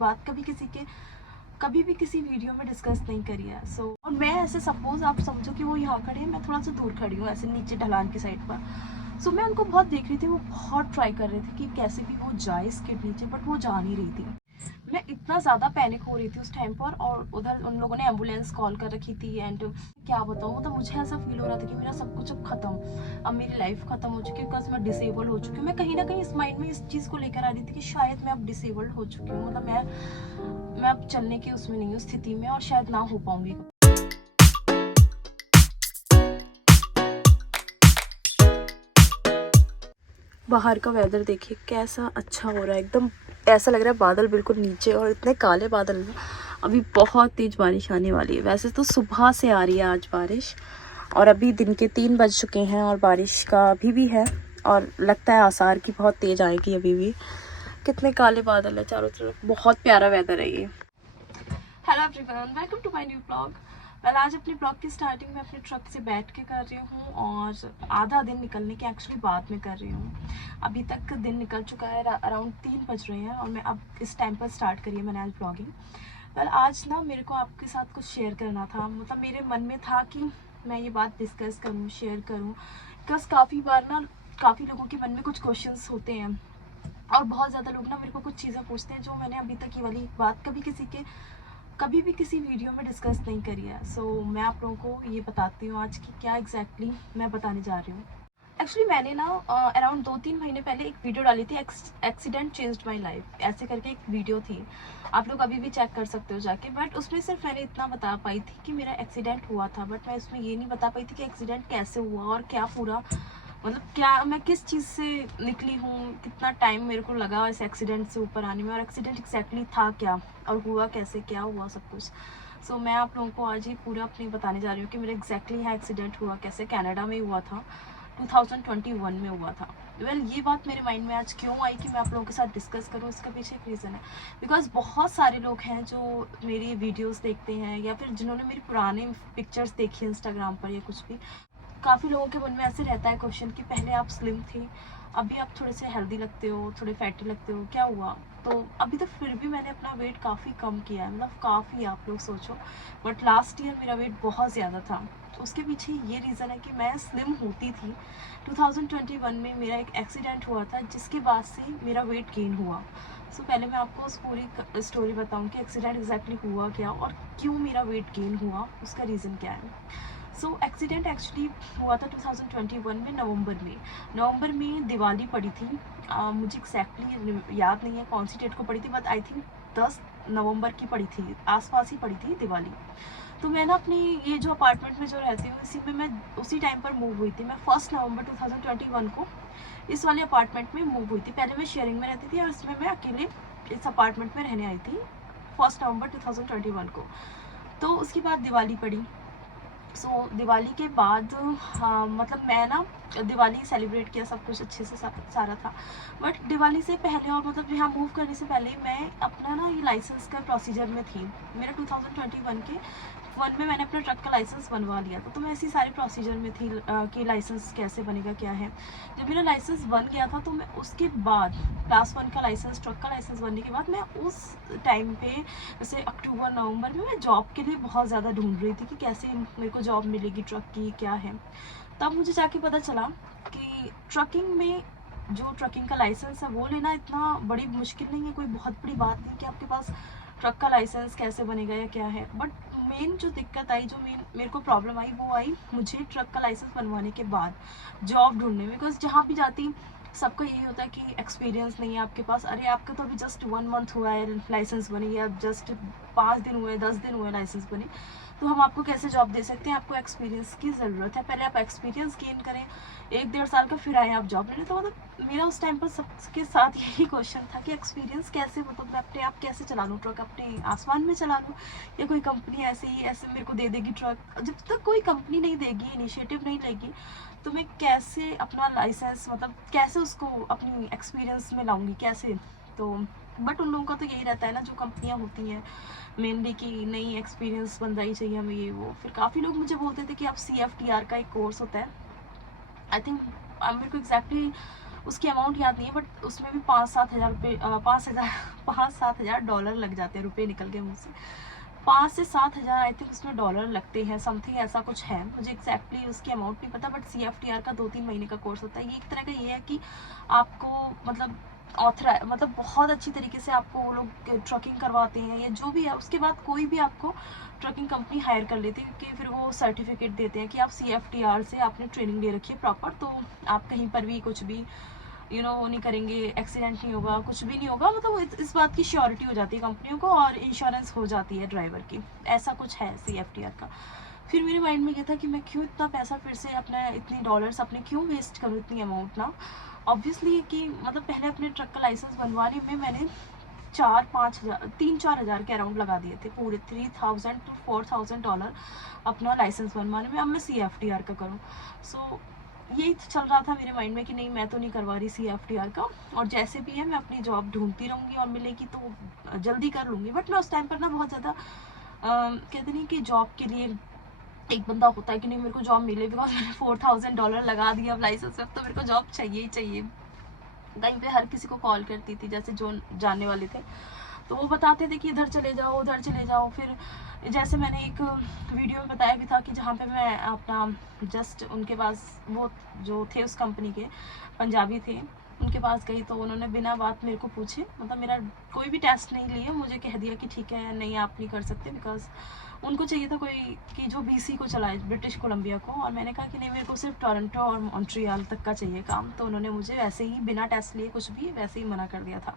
बात कभी भी किसी वीडियो में डिस्कस नहीं करी है। और मैं ऐसे सपोज आप समझो कि वो यहाँ खड़े हैं, मैं थोड़ा सा दूर खड़ी हूँ ऐसे नीचे ढलान की साइड पर। मैं उनको बहुत देख रही थी, वो बहुत ट्राई कर रहे थे कि कैसे भी वो जाए इसके नीचे, बट वो जा नहीं रही थी। मैं इतना ज़्यादा पैनिक हो रही थी उस टाइम पर, और उधर उन लोगों ने एम्बुलेंस कॉल कर रखी थी। एंड क्या बताऊँ, मुझे ऐसा फील हो रहा था कि मेरा सब कुछ अब खत्म, अब मेरी लाइफ खत्म हो चुकी है, बिकॉज मैं डिसेबल हो चुकी हूँ। मैं कहीं ना कहीं इस माइंड में इस चीज़ को लेकर आ रही थी कि शायद मैं अब डिसेबल्ड हो चुकी हूँ, मैं अब चलने की उसमें नहीं हूँ स्थिति में, और शायद ना हो पाऊंगी। बाहर का वेदर देखिए कैसा अच्छा हो रहा है, एकदम ऐसा लग रहा है बादल बिल्कुल नीचे, और इतने काले बादल हैं। अभी बहुत तेज बारिश आने वाली है। वैसे तो सुबह से आ रही है आज बारिश, और अभी दिन के 3 बज चुके हैं और बारिश का अभी भी है, और लगता है आसार की बहुत तेज आएगी अभी भी। कितने काले बादल है चारों तरफ, बहुत प्यारा वेदर है ये। Hello everyone, welcome to my new blog. आज अपने ब्लॉग की स्टार्टिंग में अपने ट्रक से बैठ के कर रही हूँ, और आधा दिन निकलने के एक्चुअली बाद में कर रही हूँ। अभी तक दिन निकल चुका है, अराउंड 3 बज रहे हैं, और मैं अब इस टाइम पर स्टार्ट करी है मैंने आज ब्लॉगिंग। आज ना मेरे को आपके साथ कुछ शेयर करना था, मेरे मन में था कि मैं ये बात डिस्कस करूँ, शेयर करूँ, बिकॉज काफ़ी बार ना काफ़ी लोगों के मन में कुछ क्वेश्चंस होते हैं, और बहुत ज़्यादा लोग ना मेरे को कुछ चीज़ें पूछते हैं जो मैंने अभी तक ये वाली बात कभी भी किसी वीडियो में डिस्कस नहीं करी है। मैं आप लोगों को ये बताती हूँ आज कि क्या एग्जैक्टली मैं बताने जा रही हूँ। एक्चुअली मैंने ना अराउंड 2-3 महीने पहले एक वीडियो डाली थी, एक्सीडेंट चेंज्ड माय लाइफ ऐसे करके एक वीडियो थी। आप लोग अभी भी चेक कर सकते हो जाके। बट उसमें सिर्फ मैंने इतना बता पाई थी कि मेरा एक्सीडेंट हुआ था, बट मैं उसमें ये नहीं बता पाई थी कि एक्सीडेंट कैसे हुआ और क्या पूरा क्या मैं किस चीज़ से निकली हूँ, कितना टाइम मेरे को लगा इस एक्सीडेंट से ऊपर आने में, और एक्सीडेंट एग्जैक्टली था क्या और हुआ कैसे, क्या हुआ सब कुछ। मैं आप लोगों को आज ही पूरा अपनी बताने जा रही हूँ कि मेरा एग्जैक्टली यहाँ एक्सीडेंट हुआ कैसे। कनाडा में हुआ था, 2021 में हुआ था। ये बात मेरे माइंड में आज क्यों आई कि मैं आप लोगों के साथ डिस्कस करूँ, इसका पीछे एक रीज़न है। बिकॉज बहुत सारे लोग हैं जो मेरी वीडियोस देखते हैं, या फिर जिन्होंने मेरी पुराने पिक्चर्स देखी इंस्टाग्राम पर या कुछ भी। काफ़ी लोगों के मन में ऐसे रहता है क्वेश्चन कि पहले आप स्लिम थी, अभी आप थोड़े से हेल्दी लगते हो, थोड़े फैटी लगते हो, क्या हुआ। तो अभी तक फिर भी मैंने अपना वेट काफ़ी कम किया है, काफ़ी, आप लोग सोचो। बट लास्ट ईयर मेरा वेट बहुत ज़्यादा था। तो उसके पीछे ये रीज़न है कि मैं स्लिम होती थी। 2021 में मेरा एक एक्सीडेंट हुआ था, जिसके बाद से मेरा वेट गेन हुआ। पहले मैं आपको उस पूरी स्टोरी बताऊँ कि एक्सीडेंट एग्जैक्टली हुआ क्या और क्यों मेरा वेट गेन हुआ, उसका रीज़न क्या है। एक्सीडेंट एक्चुअली हुआ था 2021 में नवंबर में दिवाली पड़ी थी। मुझे एग्जैक्टली याद नहीं है कौन सी डेट को पड़ी थी, बट आई थिंक 10 नवंबर की पड़ी थी, आसपास ही पड़ी थी दिवाली। तो मैं ना अपनी ये जो अपार्टमेंट में जो रहती हूँ, इसी में मैं उसी टाइम पर मूव हुई थी। मैं 1 नवंबर 2021 को इस वाले अपार्टमेंट में मूव हुई थी। पहले मैं शेयरिंग में रहती थी, और इसमें मैं अकेले इस अपार्टमेंट में रहने आई थी 1 नवंबर 2021 को। तो उसके बाद दिवाली पड़ी। दिवाली के बाद हाँ, मैं ना दिवाली सेलिब्रेट किया, सब कुछ अच्छे से सब सारा था। बट दिवाली से पहले, और यहाँ मूव करने से पहले मैं अपना ना ये लाइसेंस का प्रोसीजर में थी। मेरा 2021 के 1 में मैंने अपना ट्रक का लाइसेंस बनवा लिया था। तो मैं इसी सारे प्रोसीजर में थी कि लाइसेंस कैसे बनेगा, क्या है। जब मेरा लाइसेंस बन गया था, तो मैं उसके बाद क्लास 1 का लाइसेंस, ट्रक का लाइसेंस बनने के बाद मैं उस टाइम पे जैसे अक्टूबर नवंबर में मैं जॉब के लिए बहुत ज़्यादा ढूंढ रही थी कि कैसे मेरे को जॉब मिलेगी ट्रक की, क्या है। तब मुझे जाके पता चला कि ट्रकिंग में जो ट्रकिंग का लाइसेंस है वो लेना इतना बड़ी मुश्किल नहीं है, कोई बहुत बड़ी बात नहीं कि आपके पास ट्रक का लाइसेंस कैसे बनेगा या क्या है। बट मेन जो दिक्कत आई, जो मेरे को प्रॉब्लम आई, वो आई मुझे ट्रक का लाइसेंस बनवाने के बाद जॉब ढूंढने में। बिकॉज जहाँ भी जाती सबका यही होता है कि एक्सपीरियंस नहीं है आपके पास। अरे आपका तो अभी जस्ट 1 मंथ हुआ है लाइसेंस बने, या जस्ट 5 दिन हुए, 10 दिन हुए लाइसेंस बने, तो हम आपको कैसे जॉब दे सकते हैं। आपको एक्सपीरियंस की ज़रूरत है, पहले आप एक्सपीरियंस गेन करें 1-1.5 साल का, फिर आए आप जॉब लेने। तो मेरा उस टाइम पर सबके साथ यही क्वेश्चन था कि एक्सपीरियंस कैसे, मैं अपने आप कैसे चला लूँ ट्रक, अपने आसमान में चला लूँ, या कोई कंपनी ऐसे मेरे को दे देगी ट्रक। जब तक कोई कंपनी नहीं देगी, इनिशिएटिव नहीं लेगी, तो मैं कैसे अपना लाइसेंस कैसे उसको अपनी एक्सपीरियंस में लाऊंगी, कैसे। तो बट उन लोगों का तो यही रहता है ना, जो कंपनियां होती हैं मेनली, कि नहीं एक्सपीरियंस बंदा ही चाहिए हमें, ये वो। फिर काफ़ी लोग मुझे बोलते थे कि आप CFTR का एक कोर्स होता है, आई थिंक मेरे को एग्जैक्टली उसकी अमाउंट याद नहीं है, बट उसमें भी 5-7 हज़ार रुपये, 5,000 5-7 हज़ार डॉलर लग जाते हैं, रुपए निकल गए मुझसे, 5 से 7 हज़ार आई थिंक उसमें डॉलर लगते हैं, समथिंग ऐसा कुछ है, मुझे एक्जैक्टली उसकी अमाउंट नहीं पता। बट CFTR का 2-3 महीने का कोर्स होता है। ये एक तरह का ये है कि आपको मतलब मतलब बहुत अच्छी तरीके से आपको वो लोग ट्रकिंग करवाते हैं या जो भी है। उसके बाद कोई भी आपको ट्रकिंग कंपनी हायर कर लेती है, क्योंकि फिर वो सर्टिफिकेट देते हैं कि आप CFTR से आपने ट्रेनिंग ले रखी है प्रॉपर, तो आप कहीं पर भी कुछ भी वो नहीं करेंगे, एक्सीडेंट नहीं होगा, कुछ भी नहीं होगा, मतलब इस बात की श्योरिटी हो जाती है कंपनियों को, और इंश्योरेंस हो जाती है ड्राइवर की, ऐसा कुछ है CFTR का। फिर मेरे माइंड में ये था कि मैं क्यों इतना पैसा फिर से अपना, इतनी डॉलर्स अपने क्यों वेस्ट करूँ, इतनी अमाउंट ना। ऑब्वियसली कि मतलब पहले अपने ट्रक का लाइसेंस बनवाने में मैंने 4-5 हज़ार, 3-4 हज़ार के अराउंड लगा दिए थे, पूरे 3000 to 4000 डॉलर अपना लाइसेंस बनवाने में। अब मैं CFTR का करूँ, सो यही चल रहा था मेरे माइंड में कि नहीं, मैं तो नहीं करवा रही CFTR का, और जैसे भी है मैं अपनी जॉब ढूंढती रहूँगी, और मिलेगी तो जल्दी कर लूँगी। बट मैं उस टाइम पर ना बहुत ज़्यादा कहते नहीं कि जॉब के लिए एक बंदा होता है कि नहीं मेरे को जॉब मिले, बिकॉज मैंने 4000 डॉलर लगा दिया अब लाइसेंस में, तो मेरे को जॉब चाहिए ही चाहिए। कहीं पे हर किसी को कॉल करती थी, जैसे जो जानने वाले थे, तो वो बताते थे कि इधर चले जाओ, उधर चले जाओ। फिर जैसे मैंने एक वीडियो में बताया भी था कि जहाँ पे मैं अपना जस्ट उनके पास, वो जो थे उस कंपनी के पंजाबी थे, उनके पास गई, तो उन्होंने बिना बात मेरे को पूछे, मतलब मेरा कोई भी टेस्ट नहीं लिए, मुझे कह दिया कि ठीक है, नहीं आप नहीं कर सकते, बिकॉज उनको चाहिए था कोई कि जो BC को चलाए, ब्रिटिश कोलंबिया को। और मैंने कहा कि नहीं, मेरे को सिर्फ टोरंटो और मॉन्ट्रियल तक का चाहिए काम, तो उन्होंने मुझे वैसे ही बिना टेस्ट लिए कुछ भी वैसे ही मना कर दिया था।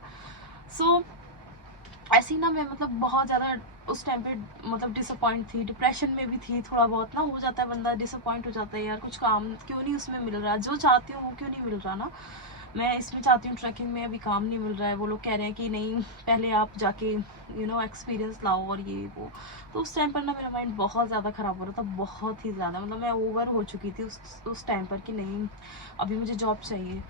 सो ऐसी ना मैं मतलब बहुत ज़्यादा उस टाइम पे मतलब डिसअपॉइंट थी, डिप्रेशन में भी थी, थोड़ा बहुत ना हो जाता है बंदा, डिसअपॉइंट हो जाता है, यार कुछ काम क्यों नहीं उसमें मिल रहा, जो चाहती हूँ वो क्यों नहीं मिल रहा ना। मैं इसमें चाहती हूँ ट्रैकिंग में, अभी काम नहीं मिल रहा है, वो लोग कह रहे हैं कि नहीं पहले आप जाके एक्सपीरियंस लाओ और ये वो। तो उस टाइम पर ना मेरा माइंड बहुत ज़्यादा ख़राब हो रहा था, बहुत ही ज़्यादा, मतलब मैं ओवर हो चुकी थी उस टाइम पर कि नहीं अभी मुझे जॉब चाहिए।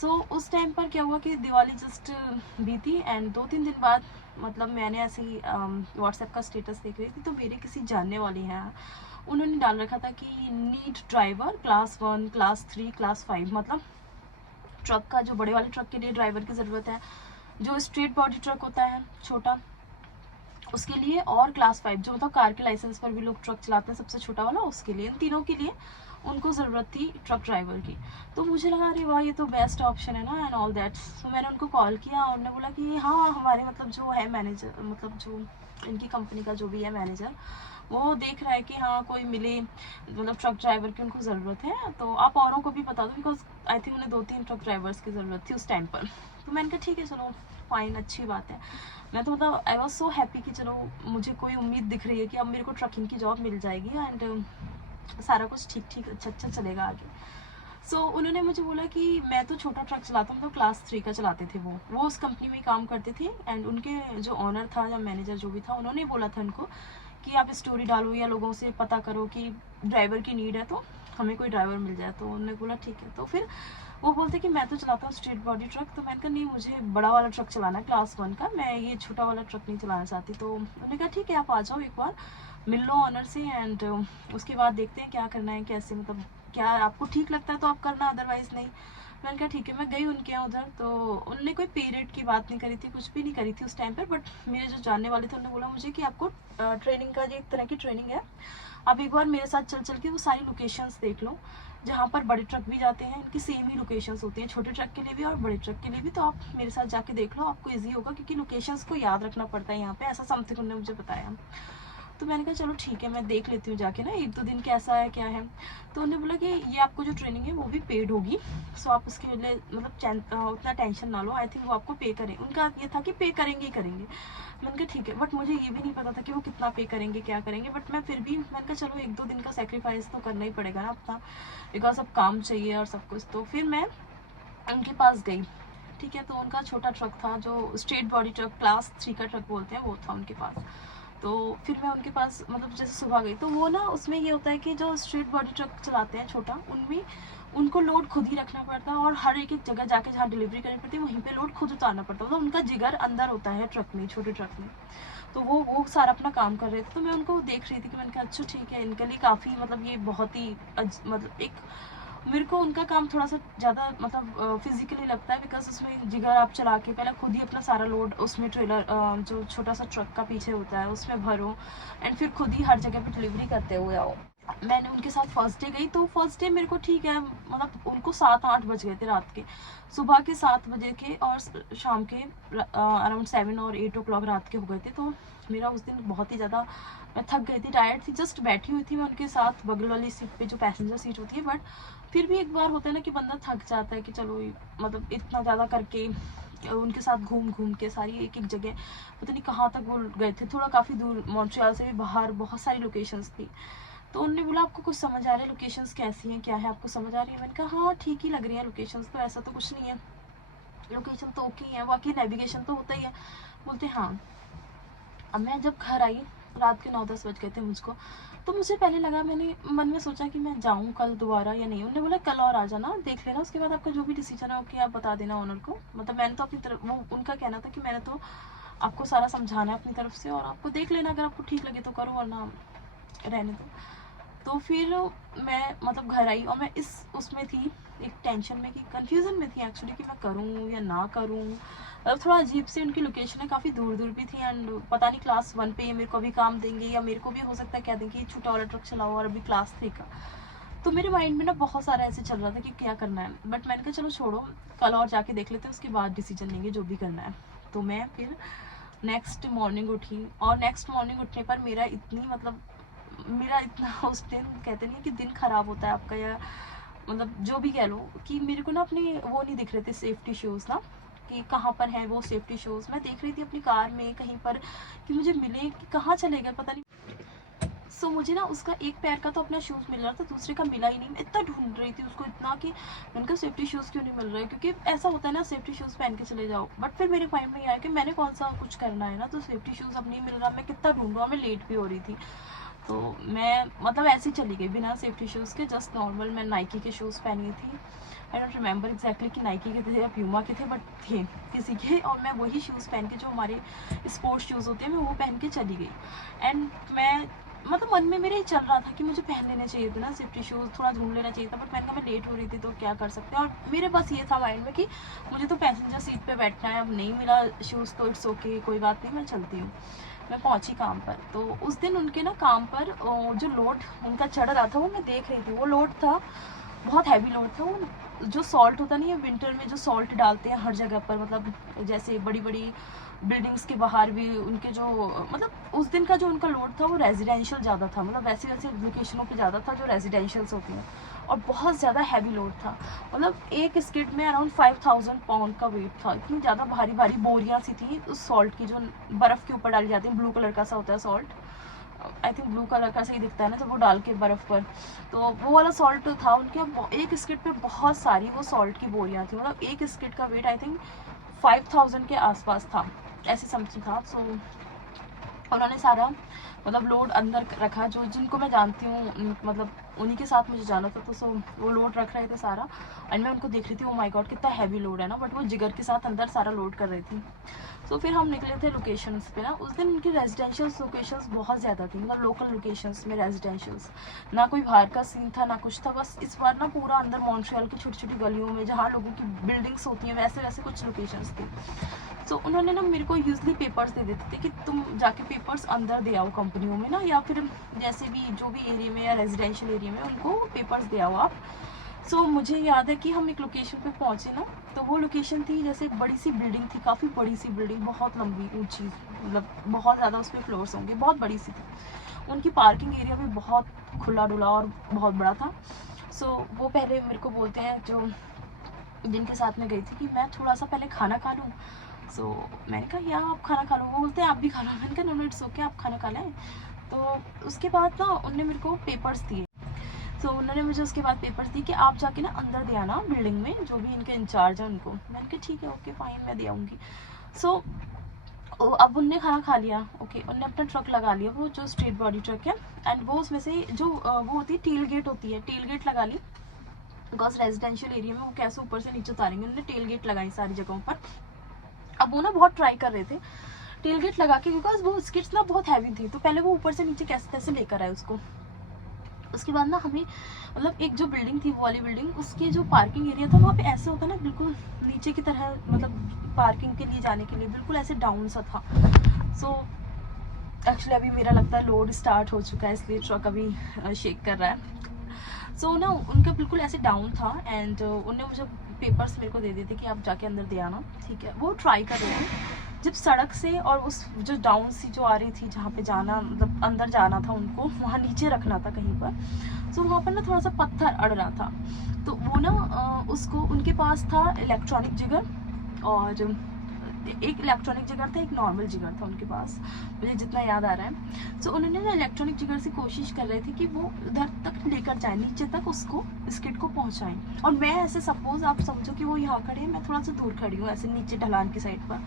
सो उस टाइम पर क्या हुआ कि दिवाली जस्ट बीती, एंड 2-3 दिन बाद मतलब मैंने ऐसे ही व्हाट्सएप का स्टेटस देख रही थी, तो मेरे किसी जानने वाली हैं, उन्होंने डाल रखा था कि need driver class 1, class 3, class 5, मतलब ट्रक का, जो बड़े वाले ट्रक के लिए ड्राइवर की ज़रूरत है, जो स्ट्रेट बॉडी ट्रक होता है छोटा उसके लिए, और क्लास 5 जो मतलब कार के लाइसेंस पर भी लोग ट्रक चलाते हैं, सबसे छोटा वाला, उसके लिए, इन तीनों के लिए उनको ज़रूरत थी ट्रक ड्राइवर की। तो मुझे लगा अरे वाह, ये तो बेस्ट ऑप्शन है ना, एंड ऑल दैट। तो मैंने उनको कॉल किया, और उन्होंने बोला कि हाँ हमारे मतलब जो है मैनेजर, मतलब जो इनकी कंपनी का जो भी है मैनेजर, वो देख रहा है कि हाँ कोई मिले, मतलब ट्रक ड्राइवर की उनको ज़रूरत है, तो आप औरों को भी बता दो, बिकॉज आई थिंक उन्हें 2-3 ट्रक ड्राइवर्स की ज़रूरत थी उस टाइम पर। तो मैंने कहा ठीक है चलो फाइन, अच्छी बात है। मैं तो मतलब आई वॉज सो हैप्पी कि चलो मुझे कोई उम्मीद दिख रही है कि अब मेरे को ट्रकिंग की जॉब मिल जाएगी, एंड सारा कुछ ठीक ठीक अच्छा चलेगा आगे। सो उन्होंने मुझे बोला कि मैं तो छोटा ट्रक चलाता हूँ, तो क्लास 3 का चलाते थे वो उस कंपनी में काम करते थे, एंड उनके जो ऑनर था या मैनेजर जो भी था, उन्होंने बोला था उनको कि आप स्टोरी डालो या लोगों से पता करो कि ड्राइवर की नीड है, तो हमें कोई ड्राइवर मिल जाए। तो उन्होंने बोला ठीक है। तो फिर वो बोलते कि मैं तो चलाता हूँ स्ट्रेट बॉडी ट्रक, तो मैंने कहा नहीं मुझे बड़ा वाला ट्रक चलाना है क्लास 1 का, मैं ये छोटा वाला ट्रक नहीं चलाना चाहती। तो उन्होंने कहा ठीक है आप आ जाओ, एक बार मिल लो ऑनर से, एंड उसके बाद देखते हैं क्या करना है, कैसे मतलब क्या आपको ठीक लगता है तो आप करना, अदरवाइज़ नहीं। मैंने कहा ठीक है। मैं गई उनके यहाँ उधर, तो उन्होंने कोई पे रेट की बात नहीं करी थी, कुछ भी नहीं करी थी उस टाइम पर। बट मेरे जो जानने वाले थे उन्होंने बोला मुझे कि आपको ट्रेनिंग का, जो एक तरह की ट्रेनिंग है, आप एक बार मेरे साथ चल चल के वो सारी लोकेशंस देख लो जहाँ पर बड़े ट्रक भी जाते हैं, इनकी सेम ही लोकेशंस होती हैं, छोटे ट्रक के लिए भी और बड़े ट्रक के लिए भी। तो आप मेरे साथ जाके देख लो, आपको ईजी होगा, क्योंकि लोकेशंस को याद रखना पड़ता है यहाँ पे, ऐसा समथिंग उन्होंने मुझे बताया। तो मैंने कहा चलो ठीक है, मैं देख लेती हूँ जाके ना 1-2 दिन कैसा है क्या है। तो उन्होंने बोला कि ये आपको जो ट्रेनिंग है वो भी पेड होगी, सो आप उसके लिए मतलब उतना टेंशन ना लो, आई थिंक वो आपको पे करें, उनका ये था कि पे करेंगे ही करेंगे। मैंने कहा ठीक है, बट मुझे ये भी नहीं पता था कि वो कितना पे करेंगे, क्या करेंगे, बट मैं फिर भी मैंने कहा चलो 1-2 दिन का सेक्रीफाइस तो करना ही पड़ेगा ना अपना, बिकॉज अब काम चाहिए और सब कुछ। तो फिर मैं उनके पास गई, ठीक है। तो उनका छोटा ट्रक था, जो स्ट्रेट बॉडी ट्रक क्लास 3 का ट्रक बोलते हैं, वो था उनके पास। तो फिर मैं उनके पास मतलब जैसे सुबह गई, तो वो ना उसमें ये होता है कि जो स्ट्रेट बॉडी ट्रक चलाते हैं छोटा, उनमें उनको लोड खुद ही रखना पड़ता है, और हर एक जगह जाके जहाँ डिलीवरी करनी पड़ती है वहीं पे लोड खुद उतारना पड़ता है, मतलब उनका जिगर अंदर होता है ट्रक में, छोटे ट्रक में। तो वो सारा अपना काम कर रहे थे, तो मैं उनको देख रही थी कि मैंने कहा अच्छा ठीक है, इनके लिए काफ़ी मतलब ये बहुत ही मतलब एक मेरे को उनका काम थोड़ा सा ज़्यादा मतलब फिजिकली लगता है, बिकॉज उसमें जिगर आप चला के पहले खुद ही अपना सारा लोड उसमें ट्रेलर जो छोटा सा ट्रक का पीछे होता है उसमें भरो, एंड फिर खुद ही हर जगह पे डिलीवरी करते हुए आओ। मैंने उनके साथ फर्स्ट डे गई, तो फर्स्ट डे मेरे को ठीक है, मतलब उनको 7-8 बज गए थे रात के, सुबह के 7 बजे के और शाम के अराउंड 7 और 8 ओ क्लॉक रात के हो गए थे। तो मेरा उस दिन बहुत ही ज़्यादा, मैं थक गई थी, टायर्ड थी, जस्ट बैठी हुई थी मैं उनके साथ बगल वाली सीट पे जो पैसेंजर सीट होती है। बट फिर भी एक बार होता है ना कि बंदा थक जाता है कि चलो मतलब इतना ज़्यादा करके उनके साथ घूम घूम के सारी एक एक जगह पता नहीं कहाँ तक वो गए थे, थोड़ा काफ़ी दूर, मॉन्ट्रियल से भी बाहर बहुत सारी लोकेशंस थी। तो उन्होंने बोला आपको कुछ समझ आ रहा है लोकेशंस कैसी हैं, क्या है, आपको समझ आ रही है? मैंने कहा हाँ ठीक ही लग रही है लोकेशंस, तो ऐसा तो कुछ नहीं है, लोकेशन तो ओके है, बाकी नेविगेशन तो होता ही है। बोलते हाँ। अब मैं जब घर आई, रात के 9-10 बज गए थे मुझको, तो मुझे पहले लगा, मैंने मन में सोचा कि मैं जाऊँ कल दोबारा या नहीं। उन्होंने बोला कल और आ जाना, देख लेना, उसके बाद आपका जो भी डिसीजन है ओके आप बता देना ओनर को। मतलब मैंने तो अपनी तरफ, वो उनका कहना था कि मैंने तो आपको सारा समझाना है अपनी तरफ से, और आपको देख लेना, अगर आपको ठीक लगे तो करो वरना रहने दो। तो फिर मैं मतलब घर आई और मैं इस उसमें थी, एक टेंशन में, कि कंफ्यूजन में थी एक्चुअली कि मैं करूँ या ना करूँ। मतलब थोड़ा अजीब से उनकी लोकेशन है, काफ़ी दूर दूर भी थी, एंड पता नहीं क्लास 1 पे मेरे को अभी काम देंगे या मेरे को भी हो सकता है कह देंगे छोटा वाला ट्रक चलाओ, और अभी क्लास 3 का। तो मेरे माइंड में ना बहुत सारा ऐसे चल रहा था कि क्या करना है, बट मैंने कहा चलो छोड़ो, कल और जाके देख लेते हैं, उसके बाद डिसीजन लेंगे जो भी करना है। तो मैं फिर नेक्स्ट मॉर्निंग उठी, और नेक्स्ट मॉर्निंग उठने पर मेरा इतना उस दिन कहते नहीं कि दिन ख़राब होता है आपका, या मतलब जो भी कह लो, कि मेरे को ना अपने वो नहीं दिख रहे थे सेफ्टी शूज़ ना, कि कहाँ पर है वो सेफ्टी शूज़। मैं देख रही थी अपनी कार में कहीं पर कि मुझे मिले, कि कहाँ चले गए पता नहीं। सो मुझे ना उसका एक पैर का तो अपना शूज़ मिल रहा था, दूसरे का मिला ही नहीं। मैं इतना ढूंढ रही थी उसको, इतना कि मैंने कहा सेफ्टी शूज़ क्यों नहीं मिल रहे, क्योंकि ऐसा होता है ना सेफ्टी शूज़ पहन के चले जाओ। बट फिर मेरे माइंड में आया कि मैंने कौन सा कुछ करना है ना, तो सेफ्टी शूज़ अब नहीं मिल रहा, मैं कितना ढूंढूँ, मैं लेट भी हो रही थी। तो मैं मतलब ऐसे ही चली गई बिना सेफ्टी शूज़ के, जस्ट नॉर्मल मैं नाइकी के शूज़ पहनी थी। आई डोंट रिमेंबर एग्जैक्टली कि नाइकी के थे या प्यूमा के थे, बट थे किसी के, और मैं वही शूज़ पहन के, जो हमारे स्पोर्ट्स शूज़ होते हैं, मैं वो पहन के चली गई। एंड मैं मतलब मन में मेरे चल रहा था कि मुझे पहन लेने चाहिए थे ना सेफ्टी शूज़, थोड़ा ढूंढ लेना चाहिए था, बट मैंने कहा मैं लेट हो रही थी तो क्या कर सकते हैं। और मेरे पास ये था माइंड में कि मुझे तो पैसेंजर सीट पे बैठना है, अब नहीं मिला शूज़ तो इट्स ओके, कोई बात नहीं, मैं चलती हूँ। मैं पहुंची काम पर। तो उस दिन उनके ना काम पर जो लोड उनका चढ़ रहा था वो मैं देख रही थी। वो लोड था, बहुत हैवी लोड था। वो जो सॉल्ट होता नहीं है विंटर में, जो सॉल्ट डालते हैं हर जगह पर, मतलब जैसे बड़ी बड़ी बिल्डिंग्स के बाहर भी उनके जो, मतलब उस दिन का जो उनका लोड था वो रेजिडेंशियल ज़्यादा था, मतलब वैसे वैसे लोकेशनों पे ज़्यादा था जो रेजिडेंशियल्स होती हैं, और बहुत ज़्यादा हैवी लोड था। मतलब एक स्किड में अराउंड 5000 पाउंड का वेट था, इतनी ज़्यादा भारी भारी बोरियाँ सी थी उस सॉल्ट की, जो बर्फ़ के ऊपर डाली जाती है, ब्लू कलर का सा होता है salt, I think blue colour का सही दिखता है ना जब वो डाल के बर्फ़ पर, तो वो वाला सॉल्ट था उनके। एक स्किड पे बहुत सारी वो सॉल्ट की बोरियाँ थी, मतलब एक स्किड का वेट आई थिंक 5000 के आसपास था, ऐसे समथिंग था। सो उन्होंने सारा मतलब लोड अंदर रखा, जो जिनको मैं जानती हूँ, मतलब उन्हीं के साथ मुझे जाना था, तो सो वो लोड रख रहे थे सारा, एंड मैं उनको देख रही थी, ओ माय गॉड कितना हैवी लोड है ना, बट वो जिगर के साथ अंदर सारा लोड कर रही थी। सो फिर हम निकले थे लोकेशंस पे ना। उस दिन उनकी रेजिडेंशियल लोकेशंस बहुत ज़्यादा थी, मतलब लोकल लोकेशंस में रेजिडेंशियल्स, ना कोई बाहर का सीन था ना कुछ था, बस इस बार ना पूरा अंदर मॉन्ट्रियल की छोटी छोटी गलियों में जहाँ लोगों की बिल्डिंग्स होती हैं वैसे वैसे कुछ लोकेशंस थी। सो उन्होंने ना मेरे को यूजली पेपर्स दे देते थे कि तुम जाके पेपर्स अंदर दे आओ कंपनियों में ना, या फिर जैसे भी जो भी एरिया में या रेजिडेंशियल एरिया में उनको पेपर्स दे आओ आप। सो मुझे याद है कि हम एक लोकेशन पे पहुंचे ना, तो वो लोकेशन थी जैसे एक बड़ी सी बिल्डिंग थी, काफ़ी बड़ी सी बिल्डिंग, बहुत लंबी ऊंची, मतलब बहुत ज़्यादा उसमें फ्लोर्स होंगे, बहुत बड़ी सी थी। उनकी पार्किंग एरिया भी बहुत खुला डुला और बहुत बड़ा था। सो वो पहले मेरे को बोलते हैं, जो जिनके साथ में गई थी, कि मैं थोड़ा सा पहले खाना खा लूँ। सो मैंने कहा या आप खाना खा लो, वो बोलते हैं आप भी खा लो। मैंने कहा नो इट्स ओके, आप खाना खा लें। तो उसके बाद ना उनने मेरे को पेपर्स दिए। सो उन्होंने मुझे उसके बाद पेपर्स दिए कि आप जाके ना अंदर दे आना बिल्डिंग में, जो भी इनके इंचार्ज है उनको। मैंने कहा ठीक है ओके फाइन, मैं दे आऊँगी। सो अब उनने खाना खा लिया, ओके, उनने अपना ट्रक लगा लिया, वो जो स्ट्रेट बॉडी ट्रक है, एंड वो उसमें से जो वो होती है टेल गेट होती है, टेल गेट लगा ली, बिकॉज रेजिडेंशियल एरिया में वो कैसे ऊपर से नीचे उतारेंगे, उन्होंने टेल गेट लगाई सारी जगहों पर। अब वो ना बहुत ट्राई कर रहे थे टेल गेट लगा के, बिकॉज वो स्किट्स ना बहुत हैवी थी, तो पहले वो ऊपर से नीचे कैसे कैसे लेकर आए उसको। उसके बाद ना हमें मतलब एक जो बिल्डिंग थी, वो वाली बिल्डिंग, उसकी जो पार्किंग एरिया था वहाँ पे ऐसे होता ना बिल्कुल नीचे की तरह, मतलब पार्किंग के लिए जाने के लिए बिल्कुल ऐसे डाउन सा था। सो एक्चुअली अभी मेरा लगता है लोड स्टार्ट हो चुका है, इसलिए ट्रक अभी शेक कर रहा है। सो ना उनका बिल्कुल ऐसे डाउन था एंड उन्होंने मुझे पेपर्स मेरे को दे दिए थे कि आप जाके अंदर दे आना, ठीक है। वो ट्राई कर रहे थे जब सड़क से और उस जो डाउन सी जो आ रही थी जहाँ पे जाना, मतलब अंदर जाना था उनको, वहाँ नीचे रखना था कहीं पर। सो वहाँ पर ना थोड़ा सा पत्थर अड़ रहा था, तो वो ना उसको, उनके पास था इलेक्ट्रॉनिक जिगर, और एक इलेक्ट्रॉनिक जिगर था, एक नॉर्मल जिगर था उनके पास, मुझे जितना याद आ रहा है। सो उन्होंने ना इलेक्ट्रॉनिक जिगर से कोशिश कर रहे थे कि वो उधर तक लेकर जाए, नीचे तक उसको स्किड को पहुंचाएं। और मैं ऐसे, सपोज आप समझो कि वो यहाँ खड़े हैं, मैं थोड़ा सा दूर खड़ी हूँ ऐसे नीचे ढलान की साइड पर।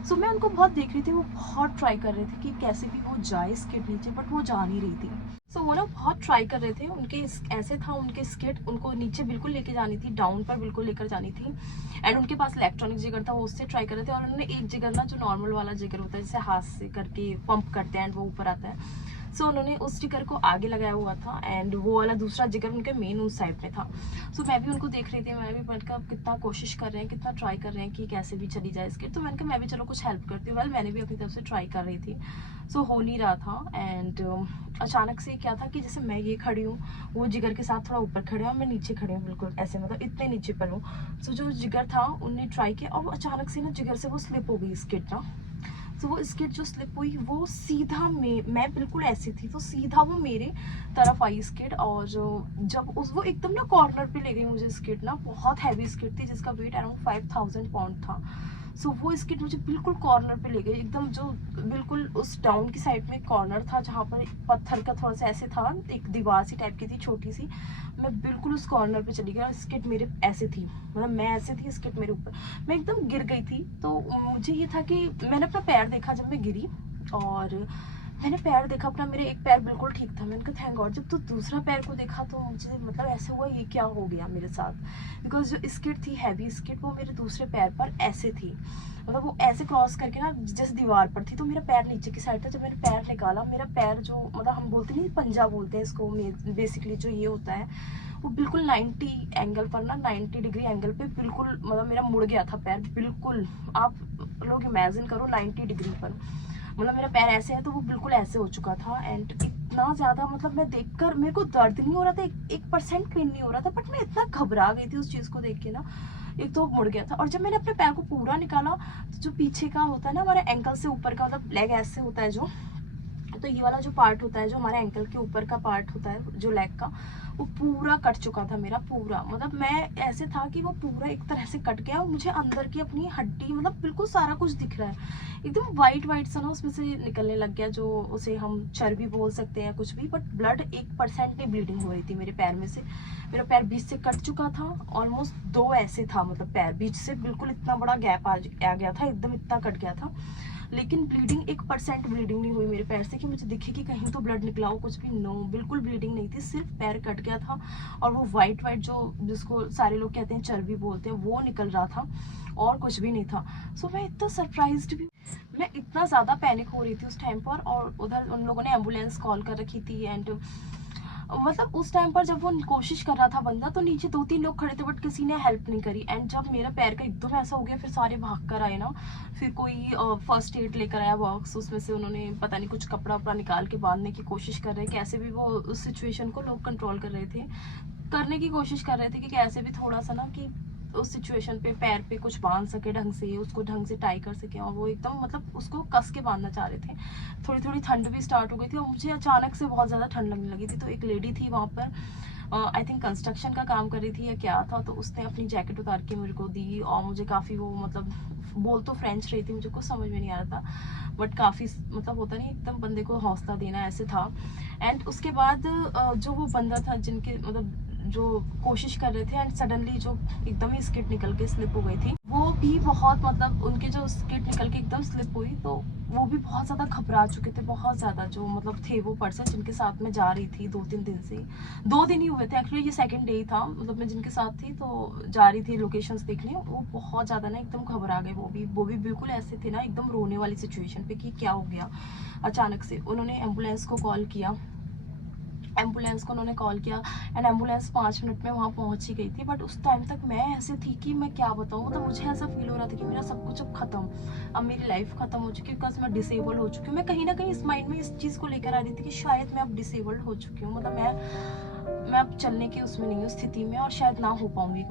सो मैं उनको बहुत देख रही थी, वो बहुत ट्राई कर रहे थे कि कैसे भी वो जाए स्किड नीचे, बट वो जा नहीं रही थी। सो वो ना बहुत ट्राई कर रहे थे, उनके ऐसे था उनके स्किड, उनको नीचे बिल्कुल लेके जानी थी, डाउन पर बिल्कुल लेकर जानी थी। एंड उनके पास इलेक्ट्रॉनिक जिगर था, वो उससे ट्राई कर रहे थे। और उन्होंने एक जिगर ना, जो नॉर्मल वाला जिगर होता है, जैसे हाथ से करके पंप करते हैं एंड वो ऊपर आता है, सो उन्होंने उस जिगर को आगे लगाया हुआ था एंड वो वाला दूसरा जिगर उनके मेन उस साइड में था। सो मैं भी उनको देख रही थी, मैं भी, मैंने कहा कितना कोशिश कर रहे हैं, कितना ट्राई कर रहे हैं कि कैसे भी चली जाए इसके, तो मैंने कहा मैं भी चलो कुछ हेल्प करती हूँ। वेल मैंने भी अपनी तरफ से ट्राई कर रही थी। सो हो नहीं रहा था एंड अचानक से क्या था कि जैसे मैं ये खड़ी हूँ, वो जिगर के साथ थोड़ा ऊपर खड़े हैं और मैं नीचे खड़ी हूँ, बिल्कुल ऐसे, मतलब इतने नीचे पर हूँ। सो जो जिगर था उनने ट्राई किया और अचानक से ना जिगर से वो स्लिप हो गई स्किड ना। तो वो स्किड जो स्लिप हुई वो सीधा मैं बिल्कुल ऐसी थी, तो सीधा वो मेरे तरफ आई स्किड। और जब वो एकदम ना कॉर्नर पे ले गई मुझे स्किड ना, बहुत हैवी स्किड थी जिसका वेट अराउंड 5000 पाउंड था। सो वो स्किड मुझे बिल्कुल कॉर्नर पे ले गई एकदम, जो बिल्कुल उस डाउन की साइड में कॉर्नर था जहाँ पर पत्थर का थोड़ा सा ऐसे था, एक दीवार सी टाइप की थी छोटी सी, मैं बिल्कुल उस कॉर्नर पे चली गई और स्किड मेरे ऐसे थी, मतलब मैं ऐसे थी, स्किड मेरे ऊपर, मैं एकदम गिर गई थी। तो मुझे ये था कि मैंने अपना पैर देखा जब मैं गिरी, और मैंने पैर देखा अपना, मेरे एक पैर बिल्कुल ठीक था, मैंने कहा थैंक गॉड। जब तो दूसरा पैर को देखा तो मुझे मतलब ऐसे हुआ ये क्या हो गया मेरे साथ, बिकॉज जो स्किड थी, हैवी स्किड, वो मेरे दूसरे पैर पर ऐसे थी, मतलब वो ऐसे क्रॉस करके ना जैसे दीवार पर थी, तो मेरा पैर नीचे की साइड था। जब मैंने पैर निकाला, मेरा पैर जो, मतलब हम बोलते नहीं पंजा बोलते हैं इसको, बेसिकली जो ये होता है, वो बिल्कुल 90 एंगल पर ना, 90 डिग्री एंगल पे बिल्कुल, मतलब मेरा मुड़ गया था पैर बिल्कुल, आप लोग इमेजिन करो 90 डिग्री पर, मतलब मेरा पैर ऐसे है तो वो बिल्कुल ऐसे हो चुका था। एंड इतना ज़्यादा, मतलब मैं देखकर मेरे को दर्द नहीं हो रहा था, 1% पेन नहीं हो रहा था, बट मैं इतना घबरा गई थी उस चीज़ को देख के ना, एक तो मुड़ गया था। और जब मैंने अपने पैर को पूरा निकाला, तो जो पीछे का होता है ना हमारे एंकल से ऊपर का, मतलब लेग ऐसे होता है जो, तो ये वाला जो पार्ट होता है, जो हमारे एंकल के ऊपर का पार्ट होता है जो लेग का, वो पूरा कट चुका था मेरा पूरा, मतलब मैं ऐसे था कि वो पूरा एक तरह से कट गया और मुझे अंदर की अपनी हड्डी, मतलब बिल्कुल सारा कुछ दिख रहा है, एकदम वाइट वाइट सा ना उसमें से निकलने लग गया, जो उसे हम चर्बी बोल सकते हैं कुछ भी, बट ब्लड 1% नहीं ब्लीडिंग हो रही थी मेरे पैर में से। मेरा पैर बीच से कट चुका था, ऑलमोस्ट 2 ऐसे था, मतलब पैर बीच से बिल्कुल इतना बड़ा गैप आ गया था, एकदम इतना कट गया था, लेकिन ब्लीडिंग 1% ब्लीडिंग नहीं हुई मेरे पैर से कि मुझे दिखे कि कहीं तो ब्लड निकला हो, कुछ भी, नो, बिल्कुल ब्लीडिंग नहीं थी, सिर्फ पैर कट गया था और वो वाइट वाइट जो, जिसको सारे लोग कहते हैं चर्बी बोलते हैं, वो निकल रहा था और कुछ भी नहीं था। सो मैं इतना सरप्राइज्ड भी, मैं इतना ज़्यादा पैनिक हो रही थी उस टाइम पर, और उधर उन लोगों ने एम्बुलेंस कॉल कर रखी थी। एंड मतलब उस टाइम पर जब वो कोशिश कर रहा था बंदा, तो नीचे 2-3 लोग खड़े थे बट किसी ने हेल्प नहीं करी। एंड जब मेरा पैर का एकदम ऐसा हो गया, फिर सारे भाग कर आए ना, फिर कोई फर्स्ट एड लेकर आया बॉक्स, उसमें से उन्होंने पता नहीं कुछ कपड़ा वपड़ा निकाल के बांधने की कोशिश कर रहे, कैसे भी वो उस सिचुएशन को लोग कंट्रोल कर रहे थे, करने की कोशिश कर रहे थे कि कैसे भी थोड़ा सा ना, कि उस सिचुएशन पे पैर पे कुछ बांध सके ढंग से, उसको ढंग से टाई कर सके, और वो एकदम मतलब उसको कस के बांधना चाह रहे थे। थोड़ी थोड़ी ठंड भी स्टार्ट हो गई थी और मुझे अचानक से बहुत ज़्यादा ठंड लगने लगी थी। तो एक लेडी थी वहाँ पर, आई थिंक कंस्ट्रक्शन का काम कर रही थी या क्या था, तो उसने अपनी जैकेट उतार के मेरे को दी और मुझे काफ़ी, वो मतलब बोल तो फ्रेंच रही थी, मुझे कुछ समझ में नहीं आ रहा था, बट काफ़ी, मतलब होता नहीं एकदम बंदे को हौसला देना, ऐसे था। एंड उसके बाद जो वो बंदा था जिनके, मतलब जो कोशिश कर रहे थे, एंड सडनली जो एकदम ही स्किट निकल के स्लिप हो गई थी, वो भी बहुत, मतलब उनके जो स्किट निकल के एकदम स्लिप हुई, तो वो भी बहुत ज़्यादा घबरा चुके थे, बहुत ज़्यादा, जो मतलब थे वो पर्सन जिनके साथ मैं जा रही थी 2-3 दिन से, 2 दिन ही हुए थे एक्चुअली, ये सेकंड डे ही था, मतलब मैं जिनके साथ थी तो जा रही थी लोकेशंस देखने, वो बहुत ज़्यादा ना एकदम घबरा गए, वो भी बिल्कुल ऐसे थे ना एकदम रोने वाली सिचुएशन पे कि क्या हो गया। अचानक से उन्होंने एम्बुलेंस को कॉल किया, एम्बुलेंस को उन्होंने कॉल किया एंड एम्बुलेंस 5 मिनट में वहाँ पहुँच ही गई थी। बट उस टाइम तक मैं ऐसे थी कि मैं क्या बताऊँ, मतलब मुझे ऐसा फील हो रहा था कि मेरा सब कुछ अब खत्म, अब मेरी लाइफ खत्म हो चुकी है, बिकॉज मैं डिसेबल हो चुकी हूँ। मैं कहीं ना कहीं इस माइंड में इस चीज़ को लेकर आ रही थी कि शायद मैं अब डिसेबल्ड हो चुकी हूँ, मतलब मैं अब चलने के उसमें नहीं हूँ स्थिति में, और शायद ना हो पाऊँगी।